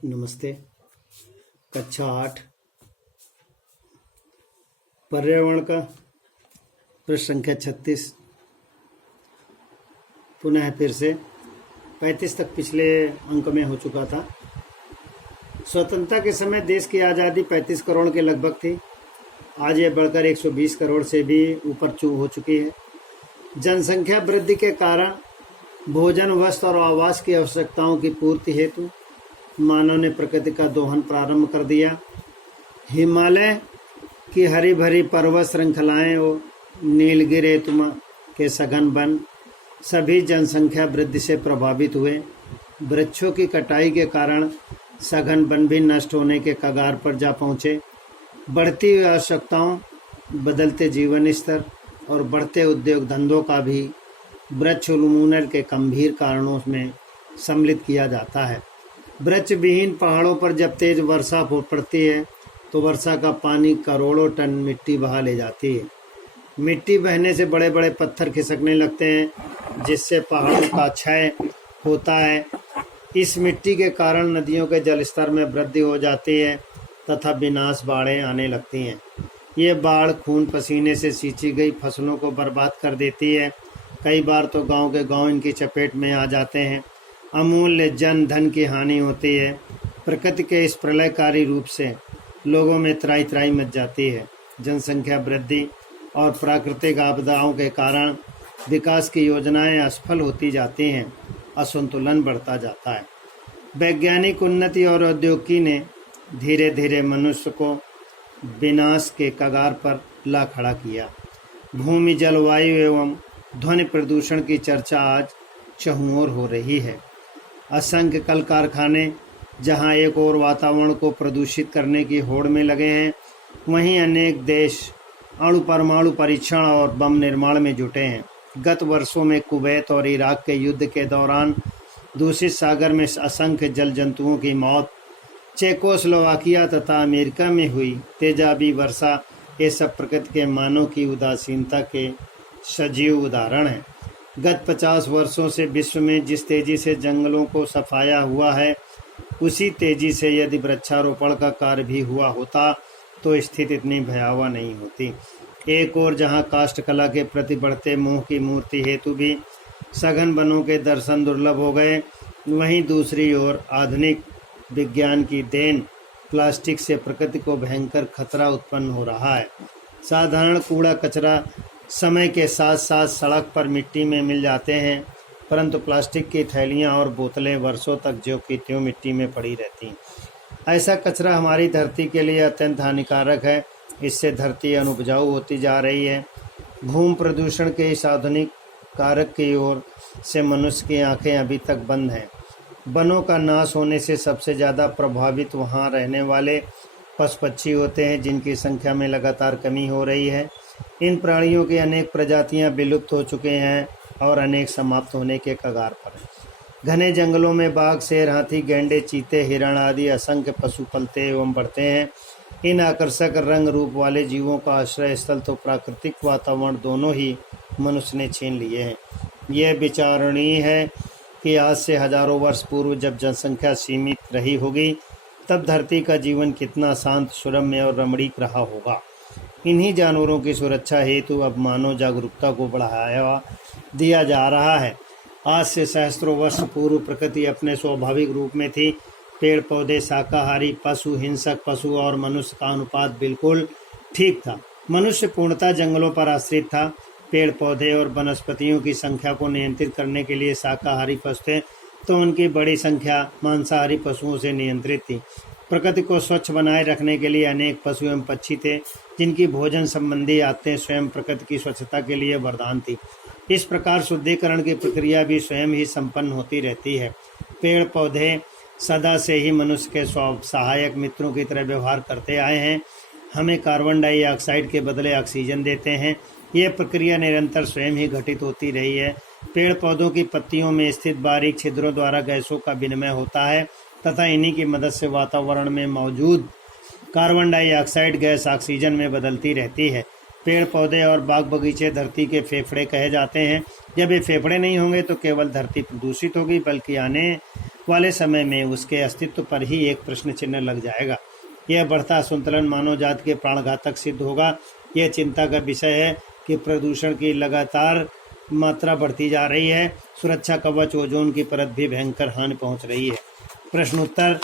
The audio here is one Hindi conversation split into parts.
नमस्ते। कक्षा 8 पर्यावरण का पृष्ठ संख्या 36। पुनः फिर से 35 तक पिछले अंक में हो चुका था। स्वतंत्रता के समय देश की आज़ादी 35 करोड़ के लगभग थी। आज यह बढ़कर 120 करोड़ से भी ऊपर हो चुकी है। जनसंख्या वृद्धि के कारण भोजन, वस्त्र और आवास की आवश्यकताओं की पूर्ति हेतु मानव ने प्रकृति का दोहन प्रारंभ कर दिया। हिमालय की हरी भरी पर्वत श्रृंखलाएं और नीलगिरि रेतुमा के सघन वन सभी जनसंख्या वृद्धि से प्रभावित हुए। वृक्षों की कटाई के कारण सघन वन भी नष्ट होने के कगार पर जा पहुँचे। बढ़ती हुई आवश्यकताओं, बदलते जीवन स्तर और बढ़ते उद्योग धंधों का भी वृक्ष उन्मूलन के गंभीर कारणों में सम्मिलित किया जाता है। वृक्ष विहीन पहाड़ों पर जब तेज वर्षा हो पड़ती है तो वर्षा का पानी करोड़ों टन मिट्टी बहा ले जाती है। मिट्टी बहने से बड़े बड़े पत्थर खिसकने लगते हैं, जिससे पहाड़ों का क्षय होता है। इस मिट्टी के कारण नदियों के जलस्तर में वृद्धि हो जाती है तथा विनाश बाढ़ें आने लगती हैं। ये बाढ़ खून पसीने से सींची गई फसलों को बर्बाद कर देती है। कई बार तो गांव के गांव इनकी चपेट में आ जाते हैं। अमूल्य जन धन की हानि होती है। प्रकृति के इस प्रलयकारी रूप से लोगों में त्राही त्राही मच जाती है। जनसंख्या वृद्धि और प्राकृतिक आपदाओं के कारण विकास की योजनाएं असफल होती जाती हैं। असंतुलन बढ़ता जाता है। वैज्ञानिक उन्नति और औद्योगिकी ने धीरे धीरे मनुष्य को विनाश के कगार पर ला खड़ा किया। भूमि, जलवायु एवं ध्वनि प्रदूषण की चर्चा आज चहुओर हो रही है। असंख्य कल कारखाने जहां एक और वातावरण को प्रदूषित करने की होड़ में लगे हैं, वहीं अनेक देश अणु परमाणु परीक्षण और बम निर्माण में जुटे हैं। गत वर्षों में कुवैत और इराक के युद्ध के दौरान दूषित सागर में असंख्य जल जंतुओं की मौत, चेकोस्लोवाकिया तथा अमेरिका में हुई तेजाबी वर्षा, ये सब प्रकृति के मानव की उदासीनता के सजीव उदाहरण हैं। गत 50 वर्षों से विश्व में जिस तेजी से जंगलों को सफाया हुआ है, उसी तेजी से यदि वृक्षारोपण का कार्य भी हुआ होता तो स्थिति इतनी भयावह नहीं होती। एक और जहां काष्ठ कला के प्रति बढ़ते मोह की मूर्ति हेतु भी सघन वनों के दर्शन दुर्लभ हो गए, वहीं दूसरी ओर आधुनिक विज्ञान की देन प्लास्टिक से प्रकृति को भयंकर खतरा उत्पन्न हो रहा है। साधारण कूड़ा कचरा समय के साथ साथ सड़क पर मिट्टी में मिल जाते हैं, परंतु प्लास्टिक की थैलियां और बोतलें वर्षों तक ज्यों की त्यों मिट्टी में पड़ी रहती हैं। ऐसा कचरा हमारी धरती के लिए अत्यंत हानिकारक है। इससे धरती अनुपजाऊ होती जा रही है। भूमि प्रदूषण के इस आधुनिक कारक की ओर से मनुष्य की आंखें अभी तक बंद हैं। वनों का नाश होने से सबसे ज़्यादा प्रभावित वहां रहने वाले पशु पक्षी होते हैं, जिनकी संख्या में लगातार कमी हो रही है। इन प्राणियों की अनेक प्रजातियां विलुप्त हो चुके हैं और अनेक समाप्त होने के कगार पर हैं। घने जंगलों में बाघ, शेर, हाथी, गैंडे, चीते, हिरण आदि असंख्य पशु पलते एवं बढ़ते हैं। इन आकर्षक रंग रूप वाले जीवों का आश्रय स्थल तो प्राकृतिक वातावरण दोनों ही मनुष्य ने छीन लिए हैं। यह विचारणीय है कि आज से हजारों वर्ष पूर्व जब जनसंख्या सीमित रही होगी, तब धरती का जीवन कितना शांत, सुरम्य और रमणीक रहा होगा। इन्हीं जानवरों की सुरक्षा हेतु अब मानव जागरूकता को बढ़ावा दिया जा रहा है। आज से सहस्त्रों वर्ष पूर्व प्रकृति अपने स्वाभाविक रूप में थी। पेड़ पौधे, शाकाहारी पशु, हिंसक पशु और मनुष्य का अनुपात बिल्कुल ठीक था। मनुष्य पूर्णतः जंगलों पर आश्रित था। पेड़ पौधे और वनस्पतियों की संख्या को नियंत्रित करने के लिए शाकाहारी पशु थे, तो उनकी बड़ी संख्या मांसाहारी पशुओं से नियंत्रित थी। प्रकृति को स्वच्छ बनाए रखने के लिए अनेक पशु एवं पक्षी थे, जिनकी भोजन संबंधी आदतें स्वयं प्रकृति की स्वच्छता के लिए वरदान थी। इस प्रकार शुद्धिकरण की प्रक्रिया भी स्वयं ही संपन्न होती रहती है। पेड़ पौधे सदा से ही मनुष्य के सहायक मित्रों की तरह व्यवहार करते आए हैं। हमें कार्बन डाइऑक्साइड के बदले ऑक्सीजन देते हैं। यह प्रक्रिया निरंतर स्वयं ही घटित होती रही है। पेड़ पौधों की पत्तियों में स्थित बारीक छिद्रों द्वारा गैसों का विनिमय होता है तथा इन्हीं की मदद से वातावरण में मौजूद कार्बन डाइऑक्साइड गैस ऑक्सीजन में बदलती रहती है। पेड़ पौधे और बाग बगीचे धरती के फेफड़े कहे जाते हैं। जब ये फेफड़े नहीं होंगे तो केवल धरती प्रदूषित होगी, बल्कि आने वाले समय में उसके अस्तित्व पर ही एक प्रश्न चिन्ह लग जाएगा। यह बढ़ता असंतुलन मानव जाति के प्राणघातक सिद्ध होगा। यह चिंता का विषय है कि प्रदूषण की लगातार मात्रा बढ़ती जा रही है। सुरक्षा कवच ओजोन की परत भी भयंकर हानि पहुंच रही है। प्रश्नोत्तर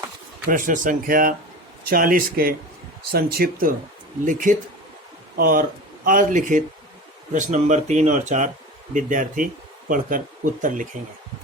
प्रश्न संख्या 40 के संक्षिप्त लिखित और अलिखित प्रश्न नंबर 3 और 4 विद्यार्थी पढ़कर उत्तर लिखेंगे।